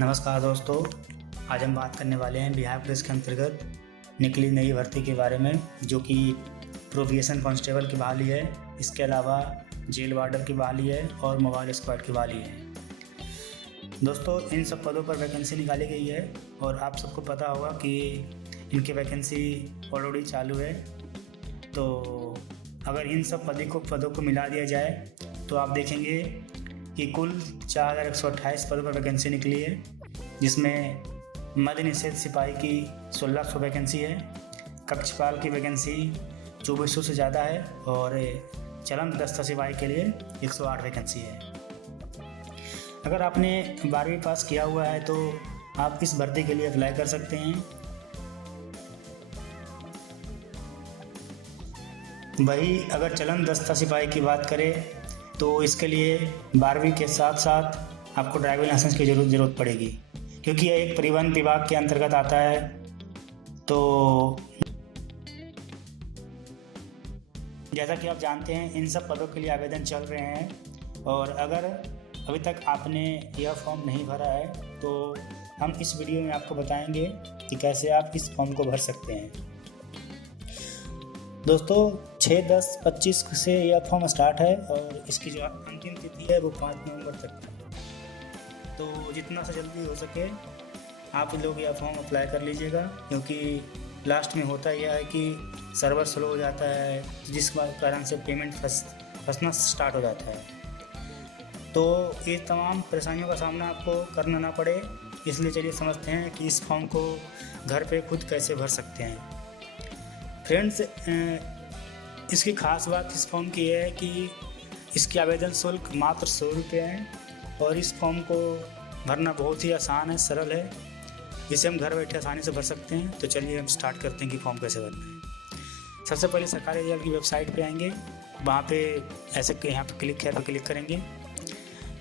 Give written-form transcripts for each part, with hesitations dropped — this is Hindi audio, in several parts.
नमस्कार दोस्तों। आज हम बात करने वाले हैं बिहार पुलिस के अंतर्गत निकली नई भर्ती के बारे में, जो कि प्रोबेशन कांस्टेबल की बहाली है। इसके अलावा जेल वार्डर की बहाली है और मोबाइल स्क्वाड की बहाली है। दोस्तों, इन सब पदों पर वैकेंसी निकाली गई है और आप सबको पता होगा कि इनकी वैकेंसी ऑलरेडी चालू है। तो अगर इन सब पदों को मिला दिया जाए तो आप देखेंगे कि कुल 4128 पदों पर वैकेंसी निकली है, जिसमें मद्य निषेध सिपाही की 1600 वैकेंसी है, कक्षपाल की वैकेंसी 2400 से ज़्यादा है और चलंत दस्ता सिपाही के लिए 108 वैकेंसी है। अगर आपने 12वीं पास किया हुआ है तो आप इस भर्ती के लिए अप्लाई कर सकते हैं। वही अगर चलंत दस्ता सिपाही की बात करें तो इसके लिए 12वीं के साथ साथ आपको ड्राइविंग लाइसेंस की ज़रूरत पड़ेगी, क्योंकि यह एक परिवहन विभाग के अंतर्गत आता है। तो जैसा कि आप जानते हैं, इन सब पदों के लिए आवेदन चल रहे हैं और अगर अभी तक आपने यह फॉर्म नहीं भरा है तो हम इस वीडियो में आपको बताएंगे कि कैसे आप इस फॉर्म को भर सकते हैं। दोस्तों, 6/10/25 से यह फॉर्म स्टार्ट है और इसकी जो अंतिम तिथि है वो 5 नवंबर तक है। तो जितना से जल्दी हो सके आप लोग यह फॉर्म अप्लाई कर लीजिएगा, क्योंकि लास्ट में होता यह है कि सर्वर स्लो हो जाता है, जिस कारण से पेमेंट फंसना स्टार्ट हो जाता है। तो ये तमाम परेशानियों का सामना आपको करना ना पड़े, इसलिए चलिए समझते हैं कि इस फॉर्म को घर पे खुद कैसे भर सकते हैं। फ्रेंड्स, इसकी खास बात इस फॉर्म की है कि इसकी आवेदन शुल्क मात्र 100 रुपये है और इस फॉर्म को भरना बहुत ही आसान है, सरल है, जिसे हम घर बैठे आसानी से भर सकते हैं। तो चलिए हम स्टार्ट करते हैं कि फॉर्म कैसे भरना है। सबसे पहले सरकारी रिजल्ट की वेबसाइट पे आएंगे, वहाँ पे ऐसे यहाँ पे क्लिक करेंगे,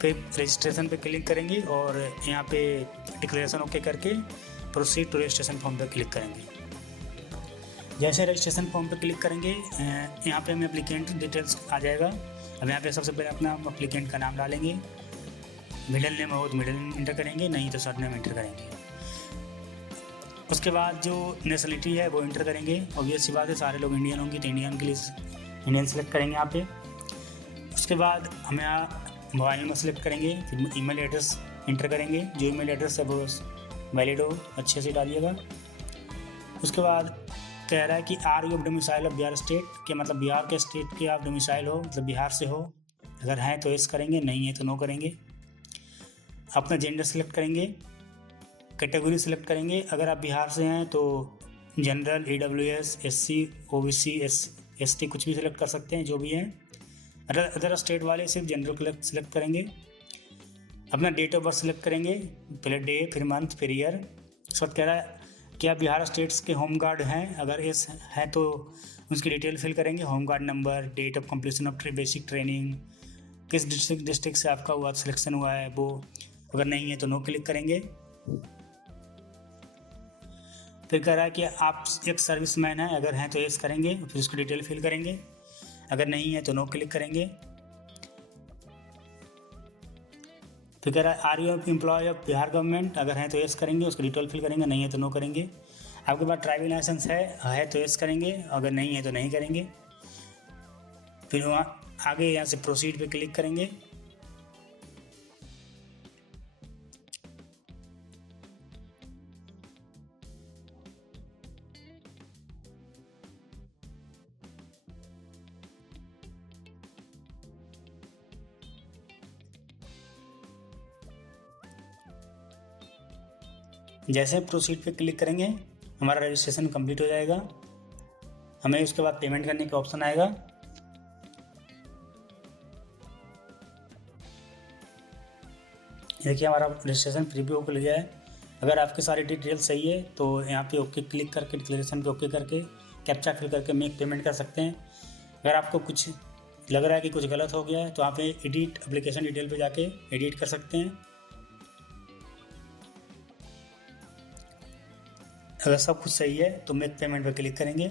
फिर रजिस्ट्रेशन पे क्लिक करेंगे और यहाँ पे डिक्लेरेशन ओके करके प्रोसीड टू रजिस्ट्रेशन फॉर्म पे क्लिक करेंगे। जैसे रजिस्ट्रेशन फॉर्म पे क्लिक करेंगे, यहाँ पे हमें एप्लीकेंट डिटेल्स आ जाएगा। अब यहाँ पे सबसे पहले अपना एप्लीकेंट का नाम डालेंगे, मिडिल नेम हो तो मिडिल नेम इंटर करेंगे, नहीं तो सरनेम इंटर करेंगे। उसके बाद जो नेशनलिटी है वो इंटर करेंगे। ऑब्वियस सी बात है, सारे लोग इंडियन होंगे तो इंडियन के लिए इंडियन सेलेक्ट करेंगे यहाँ पे। उसके बाद हमें मोबाइल नंबर सेलेक्ट करेंगे, फिर ईमेल एड्रेस इंटर करेंगे। जो ईमेल एड्रेस है वो वैलिड हो, अच्छे से डालिएगा। उसके बाद कह रहा है कि are you domicile of Bihar state, के मतलब बिहार के स्टेट के आप डोमिसाइल हो, मतलब बिहार से हो। अगर हैं तो यस करेंगे, नहीं है तो नो करेंगे। अपना जेंडर सेलेक्ट करेंगे, कैटेगरी सेलेक्ट करेंगे। अगर आप बिहार से हैं तो general, EWS, SC, OBC, ST कुछ भी सिलेक्ट कर सकते हैं, जो भी हैं। अदर स्टेट वाले सिर्फ जनरल सेलेक्ट करेंगे। अपना डेट ऑफ बर्थ सेलेक्ट करेंगे, पहले डे, फिर मंथ, फिर ईयर। उस वक्त कह रहा है कि आप बिहार स्टेट्स के होम गार्ड हैं, अगर यस है तो उसकी डिटेल फिल करेंगे, home guard number, date of completion of basic training, किस डिस्ट्रिक्ट से आपका हुआ सिलेक्शन हुआ है वो। अगर नहीं है तो नो क्लिक करेंगे। फिर कह रहा है कि आप एक सर्विसमैन हैं, अगर हैं तो यस करेंगे, फिर उसकी डिटेल फिल करेंगे। अगर नहीं है तो नो क्लिक करेंगे। फिर कह रहा है are you employ of Bihar government, अगर हैं तो यस करेंगे, उसकी डिटेल फिल करेंगे, नहीं है तो नो करेंगे। आपके पास ड्राइविंग लाइसेंस है तो यस करेंगे, अगर नहीं है तो नहीं करेंगे। फिर वहाँ आगे यहाँ से प्रोसीड पे क्लिक करेंगे। जैसे प्रोसीड पे क्लिक करेंगे, हमारा रजिस्ट्रेशन कंप्लीट हो जाएगा। हमें उसके बाद पेमेंट करने का ऑप्शन आएगा। देखिए हमारा रजिस्ट्रेशन प्रीव्यू खुल गया है। अगर आपकी सारी डिटेल सही है तो यहाँ पे ओके क्लिक करके, डिक्लेरेशन पे ओके करके, कैप्चा फिल करके मेक पेमेंट कर सकते हैं। अगर आपको कुछ लग रहा है कि कुछ गलत हो गया है तो आप एडिट एप्लीकेशन डिटेल पे जाके एडिट कर सकते हैं। अगर सब कुछ सही है तो मेक पेमेंट पर क्लिक करेंगे।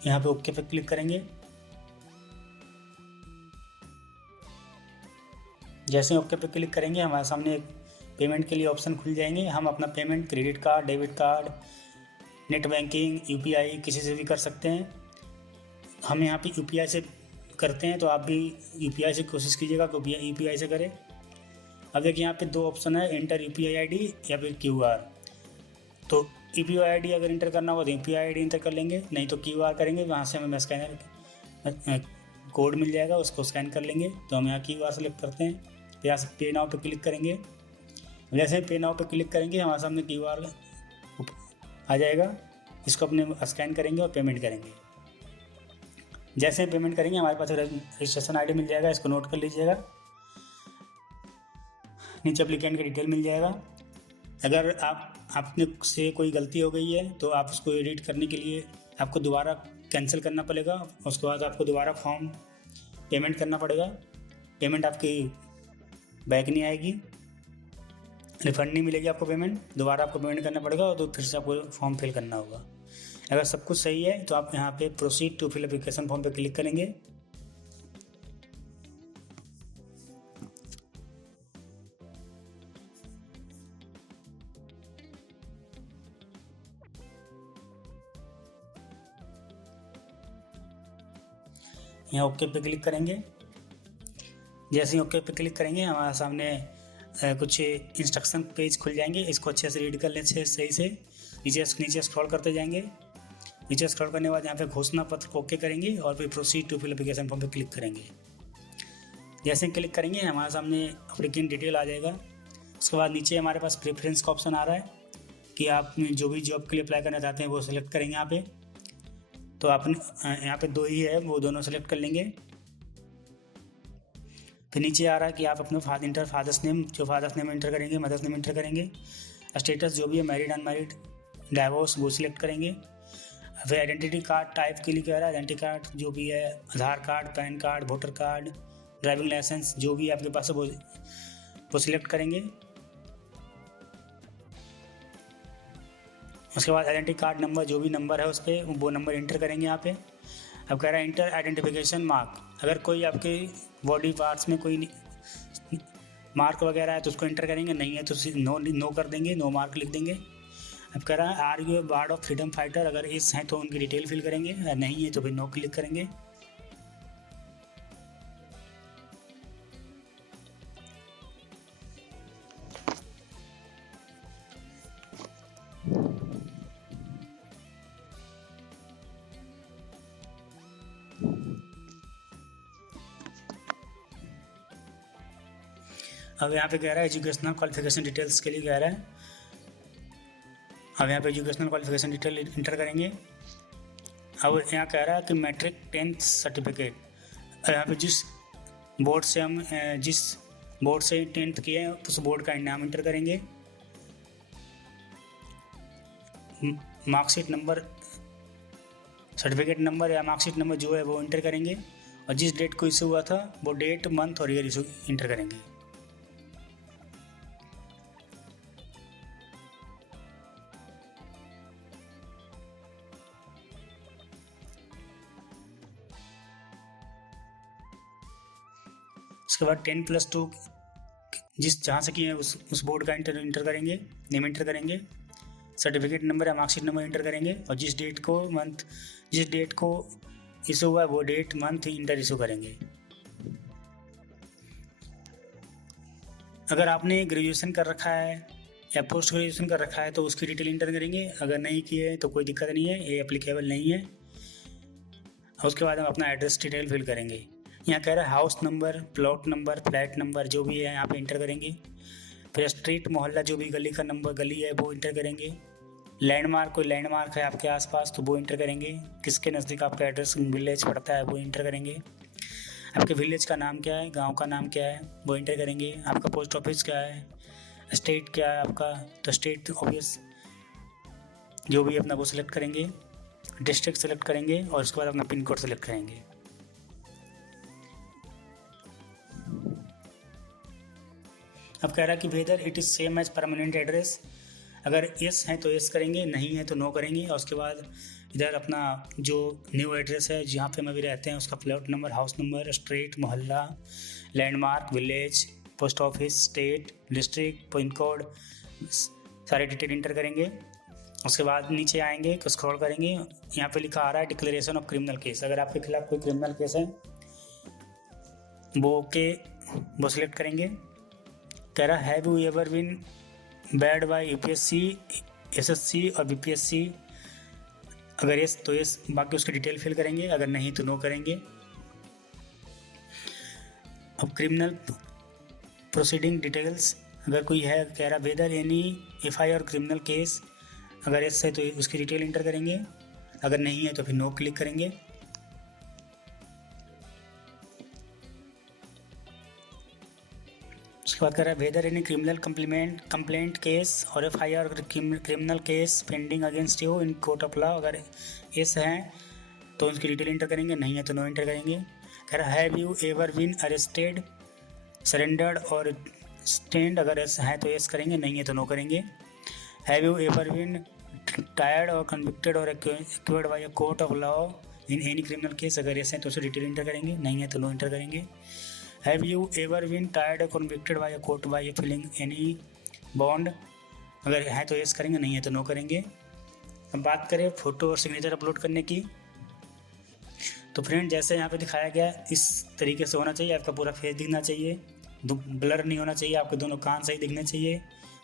यहाँ पे ओके पे क्लिक करेंगे। जैसे ओके पे क्लिक करेंगे हमारे सामने एक पेमेंट के लिए ऑप्शन खुल जाएंगे। हम अपना payment credit card, debit card, net banking, UPI किसी से भी कर सकते हैं। हम यहाँ पे यूपीआई से करते हैं, तो आप भी यूपीआई से कोशिश कीजिएगा कि यूपीआई से करें। अब देखिए यहाँ पे दो ऑप्शन है, एंटर यूपीआई आईडी या फिर क्यूआर। तो यूपीआई आईडी अगर इंटर करना हो तो यूपीआई आईडी इंटर कर लेंगे, नहीं तो क्यूआर करेंगे। वहाँ से हमें स्कैनर कोड मिल जाएगा, उसको स्कैन कर लेंगे। तो हम यहाँ क्यूआर सेलेक्ट करते हैं, तो यहाँ से पे नाउ पे क्लिक करेंगे। जैसे ही पे नाउ पे क्लिक करेंगे हमारे सामने क्यूआर आ जाएगा, इसको अपने स्कैन करेंगे और पेमेंट करेंगे। जैसे ही पेमेंट करेंगे हमारे पास रजिस्ट्रेशन आईडी मिल जाएगा, इसको नोट कर लीजिएगा। नीचे एप्लीकेंट की डिटेल मिल जाएगा। अगर आपने से कोई गलती हो गई है तो आप उसको एडिट करने के लिए आपको दोबारा कैंसिल करना पड़ेगा। उसके बाद आपको दोबारा फॉर्म पेमेंट करना पड़ेगा। पेमेंट आपकी बैक नहीं आएगी, रिफंड नहीं मिलेगी आपको पेमेंट। दोबारा आपको पेमेंट करना पड़ेगा और तो फिर से आपको फॉर्म फिल करना होगा। अगर सब कुछ सही है तो आप यहाँ पे proceed to fill application form पे क्लिक करेंगे। यहाँ ओके पे क्लिक करेंगे। जैसे ही ओके पे क्लिक करेंगे हमारे सामने कुछ इंस्ट्रक्शन पेज खुल जाएंगे। इसको अच्छे से रीड कर लें सही से। नीचे स्क्रॉल करते जाएंगे। नीचे स्क्रॉल करने के बाद यहाँ पे घोषणा पत्र को ओके करेंगे और फिर proceed to fill application form पे क्लिक करेंगे। जैसे ही क्लिक करेंगे हमारे सामने एप्लीकेंट डिटेल आ जाएगा। उसके बाद नीचे हमारे पास प्रेफरेंस का ऑप्शन आ रहा है कि आप जो भी जॉब के लिए अप्लाई करना चाहते हैं वो सिलेक्ट करेंगे यहाँ पे। तो आपने यहाँ पे दो ही है, वो दोनों सेलेक्ट कर लेंगे। फिर नीचे आ रहा है कि आप अपने फादर्स नेम, जो फादर्स नेम इंटर करेंगे, मदर्स नेम इंटर करेंगे। स्टेटस जो भी है, मैरिड, अनमैरिड, डाइवोर्स, वो सिलेक्ट करेंगे। फिर आइडेंटिटी कार्ड टाइप के लिए कह रहा है, आइडेंटिटी कार्ड जो भी है, Aadhaar card, PAN card, voter card, driving licence, जो भी आपके पास है वो सिलेक्ट करेंगे। उसके बाद आइडेंटिटी कार्ड नंबर, जो भी नंबर है उस पर वो नंबर इंटर करेंगे यहाँ पे। अब कह रहा है इंटर आइडेंटिफिकेशन मार्क। अगर कोई आपके बॉडी पार्ट्स में कोई मार्क वगैरह है तो उसको इंटर करेंगे, नहीं है तो नो कर देंगे, नो मार्क लिख देंगे। अब कह रहा है are you a ward of freedom fighter. अगर इस हैं तो उनकी डिटेल फिल करेंगे, अगर नहीं है तो फिर नो क्लिक करेंगे। अब यहाँ पे कह रहा है एजुकेशनल क्वालिफिकेशन डिटेल्स के लिए कह रहा है। अब यहाँ पे एजुकेशनल क्वालिफिकेशन डिटेल इंटर करेंगे। अब यहाँ कह रहा है कि मैट्रिक 10th सर्टिफिकेट। यहाँ पे जिस बोर्ड से 10th किए हैं उस बोर्ड का नाम इंटर करेंगे। मार्कशीट नंबर, सर्टिफिकेट नंबर या मार्कशीट नंबर जो है वो इंटर करेंगे। और जिस डेट को इशू हुआ था वो डेट, मंथ और ईयर इशू इंटर करेंगे। उसके बाद 10+2 जहाँ से किए हैं उस बोर्ड का इंटर करेंगे, नेम इंटर करेंगे। सर्टिफिकेट नंबर या मार्कशीट नंबर इंटर करेंगे और जिस डेट को इशू हुआ है वो डेट, मंथ इंटर इशू करेंगे। अगर आपने ग्रेजुएशन कर रखा है या पोस्ट ग्रेजुएशन कर रखा है तो उसकी डिटेल इंटर करेंगे। अगर नहीं किए तो कोई दिक्कत नहीं है, ये एप्लीकेबल नहीं है। उसके बाद हम अपना एड्रेस डिटेल फिल करेंगे। यहाँ कह रहा है house number, plot number, flat number जो भी है यहाँ पे इंटर करेंगे। फिर स्ट्रीट, मोहल्ला, जो भी गली का नंबर, गली है वो इंटर करेंगे। लैंडमार्क, कोई लैंडमार्क है आपके आसपास तो वो इंटर करेंगे। किसके नज़दीक आपका एड्रेस, विलेज पड़ता है वो इंटर करेंगे। आपके विलेज का नाम क्या है, गांव का नाम क्या है वो इंटर करेंगे। आपका पोस्ट ऑफिस क्या है, स्टेट क्या है आपका, तो स्टेट ऑफिस जो भी अपना वो सिलेक्ट करेंगे। डिस्ट्रिक्ट सेलेक्ट करेंगे और उसके बाद अपना पिन कोड सेलेक्ट करेंगे। अब कह रहा है कि whether it is same as permanent address. अगर यस है तो यस करेंगे, नहीं है तो नो करेंगे। और उसके बाद इधर अपना जो न्यू एड्रेस है जहाँ पे हम अभी रहते हैं उसका plot number, house number, street, मोहल्ला, landmark, village, post office, state, district, pin code, सारे डिटेल इंटर करेंगे। उसके बाद नीचे आएंगे, स्क्रॉल करेंगे, यहाँ पे लिखा आ रहा है डिक्लेरेशन ऑफ क्रिमिनल केस। अगर आपके खिलाफ कोई क्रिमिनल केस है वो सिलेक्ट करेंगे। कह रहा have you ever been barred by UPSC, SSC और बीपीएससी। अगर यस तो यस, बाकी उसकी डिटेल फिल करेंगे, अगर नहीं तो नो करेंगे। अब क्रिमिनल प्रोसीडिंग डिटेल्स, अगर कोई है, कह रहा वेदर एनी एफआईआर और क्रिमिनल केस। अगर यस है तो उसकी डिटेल इंटर करेंगे, अगर नहीं है तो फिर नो क्लिक करेंगे। उसके बाद कह रहा है whether any criminal complaint case और एफआईआर और criminal case pending against you in court of law. अगर यस है तो उसकी डिटेल इंटर करेंगे, नहीं है तो नो इंटर करेंगे। कह रहा have you ever been arrested, surrendered और स्टैंड। अगर यस है तो यस करेंगे, नहीं है तो नो करेंगे। Have you ever been tried और कन्विक्टेड और acquitted by a court of law in any criminal case. अगर यस है तो उसे डिटेल इंटर करेंगे, नहीं है तो नो इंटर करेंगे। Have you ever been tried और convicted by a court by filling any bond. अगर है तो यस करेंगे, नहीं है तो नो करेंगे। अब बात करें फ़ोटो और सिग्नेचर अपलोड करने की, तो फ्रेंड जैसे यहाँ पे दिखाया गया इस तरीके से होना चाहिए। आपका पूरा फेस दिखना चाहिए, ब्लर नहीं होना चाहिए, आपके दोनों कान सही दिखने चाहिए,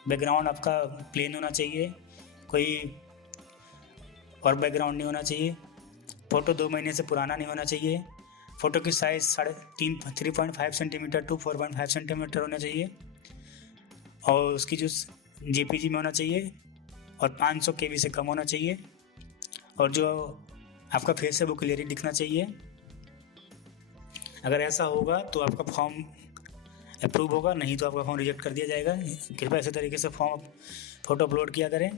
बैकग्राउंड आपका प्लेन होना चाहिए, कोई और बैकग्राउंड नहीं होना चाहिए। फ़ोटो 2 महीने से पुराना नहीं होना चाहिए। फ़ोटो की साइज़ 3.5 सेंटीमीटर टू 4.5 सेंटीमीटर होना चाहिए और उसकी जो जेपीजी में होना चाहिए और 500 KB से कम होना चाहिए और जो आपका फेस है वो क्लियरली दिखना चाहिए। अगर ऐसा होगा तो आपका फॉर्म अप्रूव होगा, नहीं तो आपका फॉर्म रिजेक्ट कर दिया जाएगा। कृपया इसी तरीके से फ़ोटो अपलोड किया करें।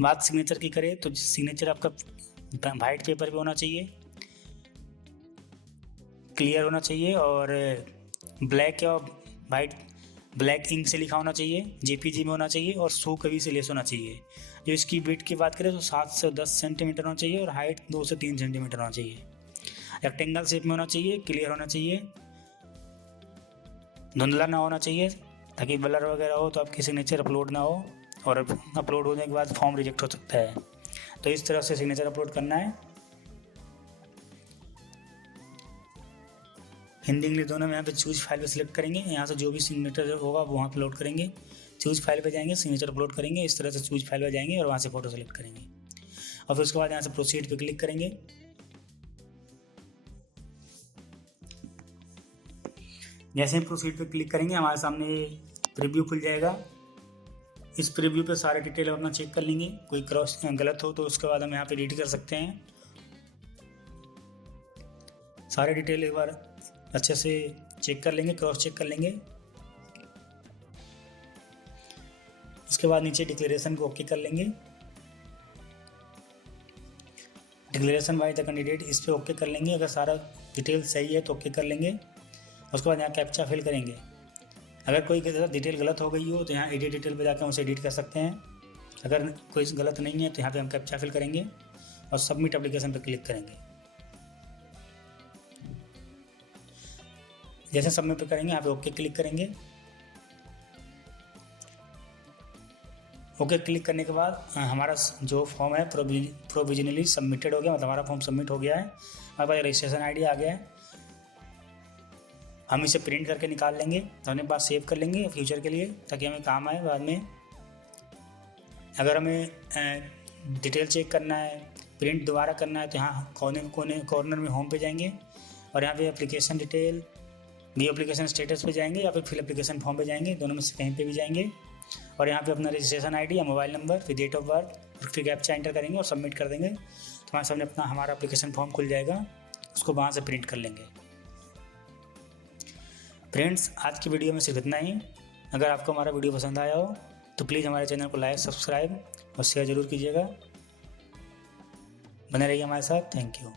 बात सिग्नेचर की करें तो सिग्नेचर आपका वाइट पेपर पे होना चाहिए, क्लियर होना चाहिए और ब्लैक या वाइट ब्लैक इंक से लिखा होना चाहिए, जेपीजी में होना चाहिए और 100 KB से लेस होना चाहिए। जो इसकी विड्थ की बात करें तो 7 से 10 सेंटीमीटर होना चाहिए और हाइट 2 से 3 सेंटीमीटर होना चाहिए। रेक्टेंगल शेप में होना चाहिए, क्लियर होना चाहिए, धुंधला ना होना चाहिए ताकि ब्लर वगैरह हो तो आपकी सिग्नेचर अपलोड ना हो और अपलोड होने के बाद फॉर्म रिजेक्ट हो सकता है। तो इस तरह से सिग्नेचर अपलोड करना है। हिंदी इंग्लिश दोनों में यहाँ पे चूज फाइल पे सिलेक्ट करेंगे, यहाँ से जो भी सिग्नेचर होगा वो वहाँ अपलोड करेंगे। चूज फाइल पे जाएंगे, सिग्नेचर अपलोड करेंगे, इस तरह से चूज फाइल पे जाएंगे और वहाँ से फ़ोटो सेलेक्ट करेंगे और फिर उसके बाद यहाँ से प्रोसीड पे क्लिक करेंगे। जैसे ही प्रोसीड पे क्लिक करेंगे हमारे सामने प्रीव्यू खुल जाएगा। इस प्रीव्यू पे सारे डिटेल अपना चेक कर लेंगे, कोई क्रॉस गलत हो तो उसके बाद हम यहाँ पे एडिट कर सकते हैं। सारे डिटेल एक बार अच्छे से चेक कर लेंगे, क्रॉस चेक कर लेंगे। उसके बाद नीचे डिक्लेरेशन को ओके कर लेंगे। डिक्लेरेशन बाय द कैंडिडेट इस पे ओके कर लेंगे। अगर सारा डिटेल सही है तो ओके कर लेंगे। उसके बाद यहाँ कैप्चा फिल करेंगे। अगर कोई डिटेल गलत हो गई हो तो यहाँ एडिट डिटेल पे जाकर उसे एडिट कर सकते हैं। अगर कोई गलत नहीं है तो यहाँ पे हम कैप्चा फिल करेंगे और सबमिट एप्लीकेशन पे क्लिक करेंगे। जैसे सबमिट पे करेंगे यहाँ पे ओके क्लिक करेंगे। ओके क्लिक करने के बाद हमारा जो फॉर्म है प्रोविजनली सबमिटेड हो गया, मतलब हमारा फॉर्म सबमिट हो गया है। हमारे पास रजिस्ट्रेशन आईडी आ गया है। हम इसे प्रिंट करके निकाल लेंगे, अपने पास सेव कर लेंगे फ्यूचर के लिए ताकि हमें काम आए बाद में। अगर हमें डिटेल चेक करना है, प्रिंट दोबारा करना है तो यहाँ कॉर्नर में होम पे जाएंगे और यहाँ पे application detail view application status पे जाएंगे या फिर फिल एप्लीकेशन फॉर्म पे जाएंगे, दोनों में से कहीं पे भी जाएंगे और यहाँ पे अपना रजिस्ट्रेशन आईडी या मोबाइल नंबर, फिर डेट ऑफ बर्थ और फिर कैप्चा एंटर करेंगे और सबमिट कर देंगे। तो हमारे सामने हमारा एप्लीकेशन फॉर्म खुल जाएगा, उसको वहाँ से प्रिंट कर लेंगे। फ्रेंड्स आज की वीडियो में सिर्फ इतना ही। अगर आपको हमारा वीडियो पसंद आया हो तो प्लीज़ हमारे चैनल को लाइक, सब्सक्राइब और शेयर ज़रूर कीजिएगा। बने रहिए हमारे साथ। Thank you.